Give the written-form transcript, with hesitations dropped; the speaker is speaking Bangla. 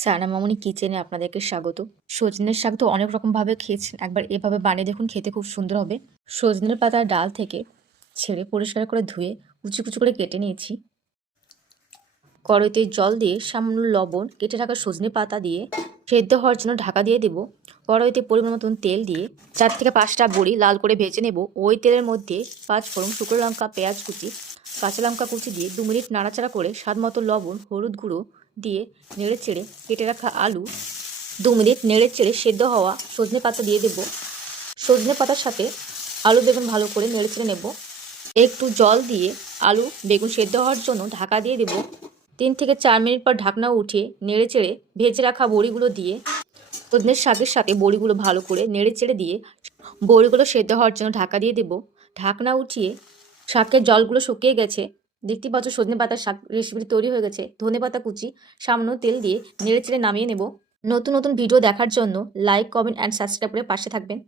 সানা মামুনি কিচেনে আপনাদেরকে স্বাগত। সজনের শাক তো অনেক রকমভাবে খেয়েছেন, একবার এভাবে বানিয়ে দেখুন, খেতে খুব সুন্দর হবে। সজনের পাতা ডাল থেকে ছেড়ে পরিষ্কার করে ধুয়ে কুচি কুচি করে কেটে নিয়েছি। কড়াইতে জল দিয়ে সামান্য লবণ, কেটে রাখা সজনে পাতা দিয়ে সেদ্ধ হওয়ার জন্য ঢাকা দিয়ে দেব। কড়াইতে পরিমাণ মতন তেল দিয়ে 4 থেকে 5টা বড়ি লাল করে ভেজে নেব। ওই তেলের মধ্যে 5 ফোড়ন, শুকনো লঙ্কা, পেঁয়াজ কুচি, কাঁচা লঙ্কা কুচি দিয়ে 2 মিনিট নাড়াচাড়া করে স্বাদ মতো লবণ, হলুদ গুঁড়ো দিয়ে নেড়ে চেড়ে কেটে রাখা আলু 2 মিনিট নেড়ে চেড়ে সেদ্ধ হওয়া সজনে পাতা দিয়ে দেব। সজনে পাতার সাথে আলু বেগুন ভালো করে নেড়ে চেড়ে নেব। একটু জল দিয়ে আলু বেগুন সেদ্ধ হওয়ার জন্য ঢাকা দিয়ে দেব। 3 থেকে 4 মিনিট পর ঢাকনা উঠিয়ে নেড়ে চেড়ে ভেজে রাখা বড়িগুলো দিয়ে সজনের শাকের সাথে বড়িগুলো ভালো করে নেড়ে চেড়ে দিয়ে বড়িগুলো সেদ্ধ হওয়ার জন্য ঢাকা দিয়ে দেব। ঢাকনা উঠিয়ে শাকের জলগুলো শুকিয়ে গেছে, দেখতে পাচ্ছ সজনে পাতার শাক রেসিপিটি তৈরি হয়ে গেছে। ধনেপাতা কুচি সামান্য তেল দিয়ে নেড়ে চেড়ে নামিয়ে নেব। নতুন নতুন ভিডিও দেখার জন্য লাইক, কমেন্ট অ্যান্ড সাবস্ক্রাইব করে পাশে থাকবেন।